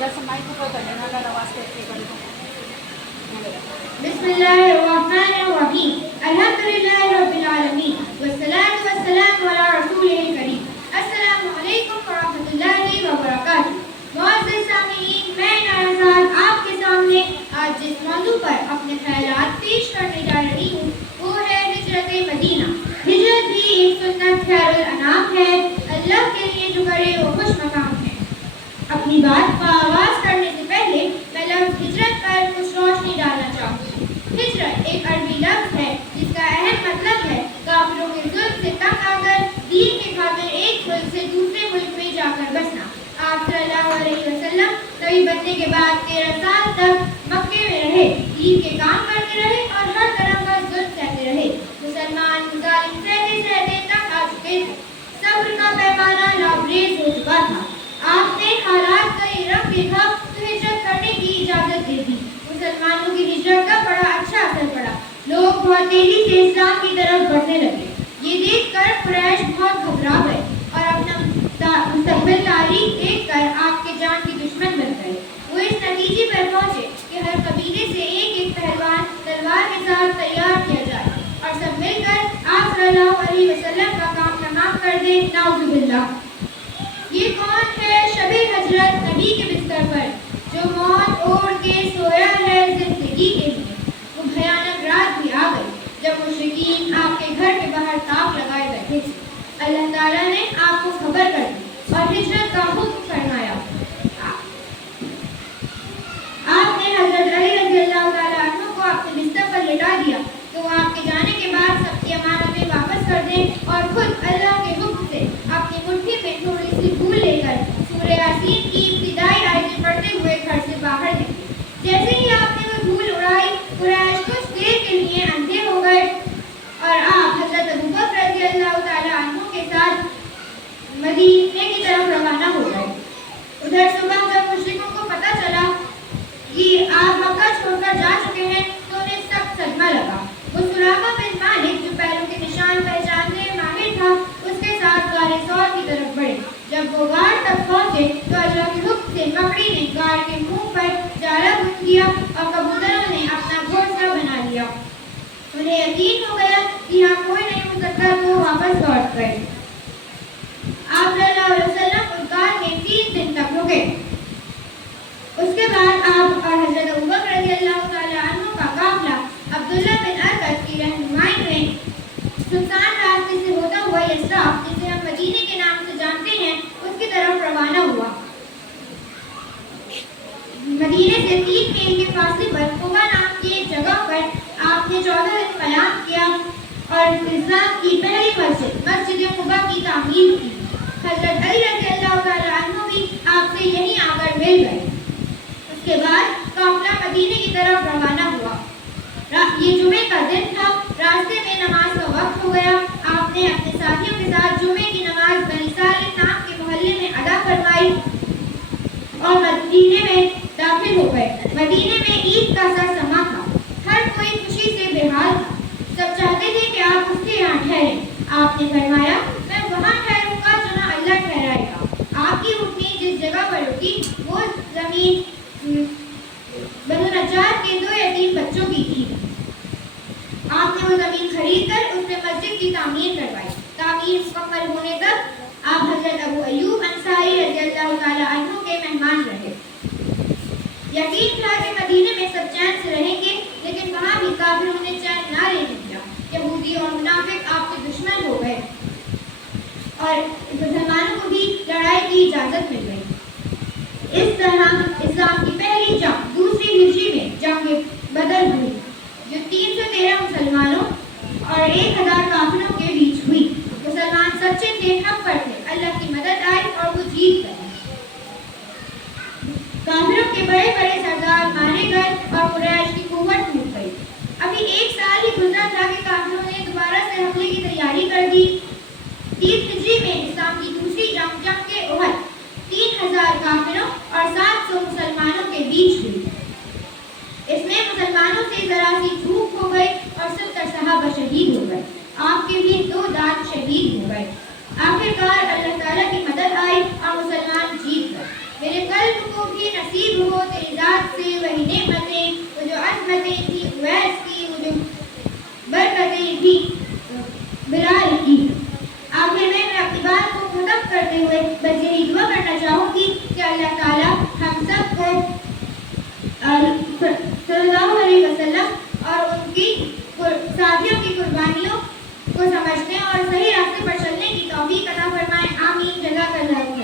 बिस्मिल्लाहिर्रहमानिर्रहीम अल्हम्दुलिल्लाहि रब्बिल आलमीन वस्सलातु वस्सलामु अला रसूलिल करीम अस्सलामु अलैकुम व रहमतुल्लाहि व बरकातुहू। मुअज़्ज़िज़ सामीईन, मैं नाज़ाद आपके सामने आज जिस मौजू पर अपने ख्यालात पेश करने जा रही हूँ वो है हिजरत मदीना। हिजरत भी एक सुन्नत खैरुल अनाम है, अल्लाह के लिए जो करे वो खुश मकाम है। अपनी बात का आगाज करने से पहले मैं लफ्ज़ हिजरत पर कुछ रोशनी डालना चाहूँगी। हिजरत एक अरबी लफ्ज़ है जिसका अहम मतलब है काफिरों के जुल्म से तंग आकर दीन की खातिर एक मुल्क से दूसरे मुल्क में जाकर बसना। आप सल्लल्लाहु अलैहि वसल्लम नबी बनने के बाद 13 साल तक मक्के में रहे, दीन के काम करते रहे और हर तरह का जुल्म सहते रहे। मुसलमान जालिम सहते सहते तंग आ चुके थे, सब्र का पैमाना लबरेज हो चुका था। आपने हालात का ये रंग देखा तो हिजरत करने की इजाजत दे दी। मुसलमानों की हिजरत का बड़ा अच्छा असर पड़ा, लोग बहुत तेजी से इस्लाम की तरफ बढ़ने लगे। ये देखकर कुरैश बहुत घबरा गए और अपना मुस्तकबिल तारीख देखकर आपके जान के दुश्मन बन गए। वो इस नतीजे पर पहुंचे कि हर कबीले से एक एक पहलवान तलवार के साथ तैयार किया जाए और सब मिलकर आप सल्लल्लाहु अलैहि वसल्लम का काम तमाम कर दे। नाउज़ुबिल्लाह। ये कौन है शबे हजरत नबी के बिस्तर पर जो मौत ओढ़ के सोया है जिंदगी के लिए। वो भयानक रात भी आ गई जब मुशरिकीन आपके घर के बाहर ताक लगाए बैठे थे। अल्लाह ताला ने आपको खबर कर दी और हिजरत का हुक्म फरमाया। आपने हजरत अली रज़ियल्लाहु ताला अन्हु को अपने बिस्तर पर लेटा दिया तो वो आपके जाने के बाद सबकी अमानतें वापस कर दें और खुद अल्लाह के हुक्म से अपनी मुट्ठी में थोड़ी सी धूल लेकर सूरह यासीन की इब्तिदाई आयतें पढ़ते हुए घर से बाहर निकले। जैसे ही आपने वो धूल उड़ाई, कुरैश कुछ देर के लिए अंधे हो गए और आप हजरत अबू बकर रज़ियल्लाहु ताला अन्हु के साथ मदीने की तरफ रवाना हो गए। उधर सुबह जब मुशरिकों को पता चला कि आप मक्का छोड़कर जा चुके हैं तो उन्हें सख्त सदमा लगा। वो सुराका बिन मालिक जो पैरों के निशान पहचानने में माहिर था उसके साथ गारे सौर की तरफ बढ़े। जब वो गार तक पहुंचे तो अल्लाह के हुक्म से मकड़ी ने गार के मुंह पर जाला बुन दिया और कबूतरों ने अपना घोंसला बना लिया। उन्हें यकीन हो गया कि यहाँ कोई नहीं हो सकता तो वापस लौट गए। आप सल्लल्लाहु अलैहि वसल्लम उस गार में 3 दिन तक रुके। उसके बाद आप और हजरत अबू बकर रज़ियल्लाहु ताला अन्हु का काफिला अब्दुल्लाह बिन अरकत की रहनुमाई में सुनसान रास्ते से होता हुआ यस्रा, जिसे हम मदीने के नाम से जानते हैं, उसकी तरफ रवाना हुआ। मदीने से 3 मील के फासले पर कुबा नाम की एक जगह पर आपने 14 दिन क़याम किया और इस्लाम की पहली मस्जिद कुबा की तामीर की। हजरत अली रज़ियल्लाहु ताला अन्हु भी आपसे यहीं आकर मिल गए। उसके बाद काफिला मदीने की तरफ रवाना हुआ। ये जुमे का दिन था, रास्ते में नमाज का वक्त हो गया। आपने अपने साथियों के साथ जुमे की नमाज बनी सालिम नाम के मोहल्ले में अदा फरमाई और मदीने में दाखिल हो गए। मदीने में ईद का सा समा था, हर कोई खुशी से बेहाल था। सब चाहते थे कि आप उसके यहाँ ठहरें। आपने फरमाया, मैं वहाँ ठहरूंगा जहाँ अल्लाह ठहराएगा। आपकी उठनी जिस जगह पर रुकी वो जमीन बनु नज्जार के 2 यतीम बच्चों की थी। आपने वो जमीन खरीद कर उसमें मस्जिद की तामीर करवाई। तामीर मुकम्मल होने तक आप हजरत अबू अय्यूब अंसारी रज़ियल्लाहु ताला अन्हु के मेहमान रहे। यकीन था कि मदीने में सब चैन से रहेंगे, लेकिन वहाँ भी काफिरों ने चैन ना रहने दिया। यहूदी और मुनाफिक आपके दुश्मन हो गए और मुसलमानों को भी लड़ाई की इजाजत मिल गई। इस तरह इस्लाम की पहली जंग दूसरी हिजरी में जंग बदर हुई, जो 313 मुसलमानों और 1000 काफिरों के बीच हुई। मुसलमान सच्चे थे, हक पर थे। अल्लाह की मदद आई और वो जीत गए। काफिरों के बड़े बड़े सरदार मारे गए और कुरैश की कुव्वत टूट गई। अभी 1 साल ही गुजरा था कि काफिरों ने दोबारा से हमले की तैयारी कर दी। 30 हिजरी में इस्लाम की दूसरी जंग के उहद 3000 काफिरों और 700 मुसलमानों के बीच हुई। इसमें मुसलमानों से जरा सी चूक हो गई और 70 सहाबा शहीद हो गए। आपके भी 2 दाद शहीद हो गए। आखिरकार अल्लाह ताला की मदद आई और मुसलमान जीत गए। मेरे कल्ब को भी नसीब معانیوں کو سمجھنے اور صحیح راستے پر چلنے کی توفیق عطا فرمائے. آمین. جزاک اللہ.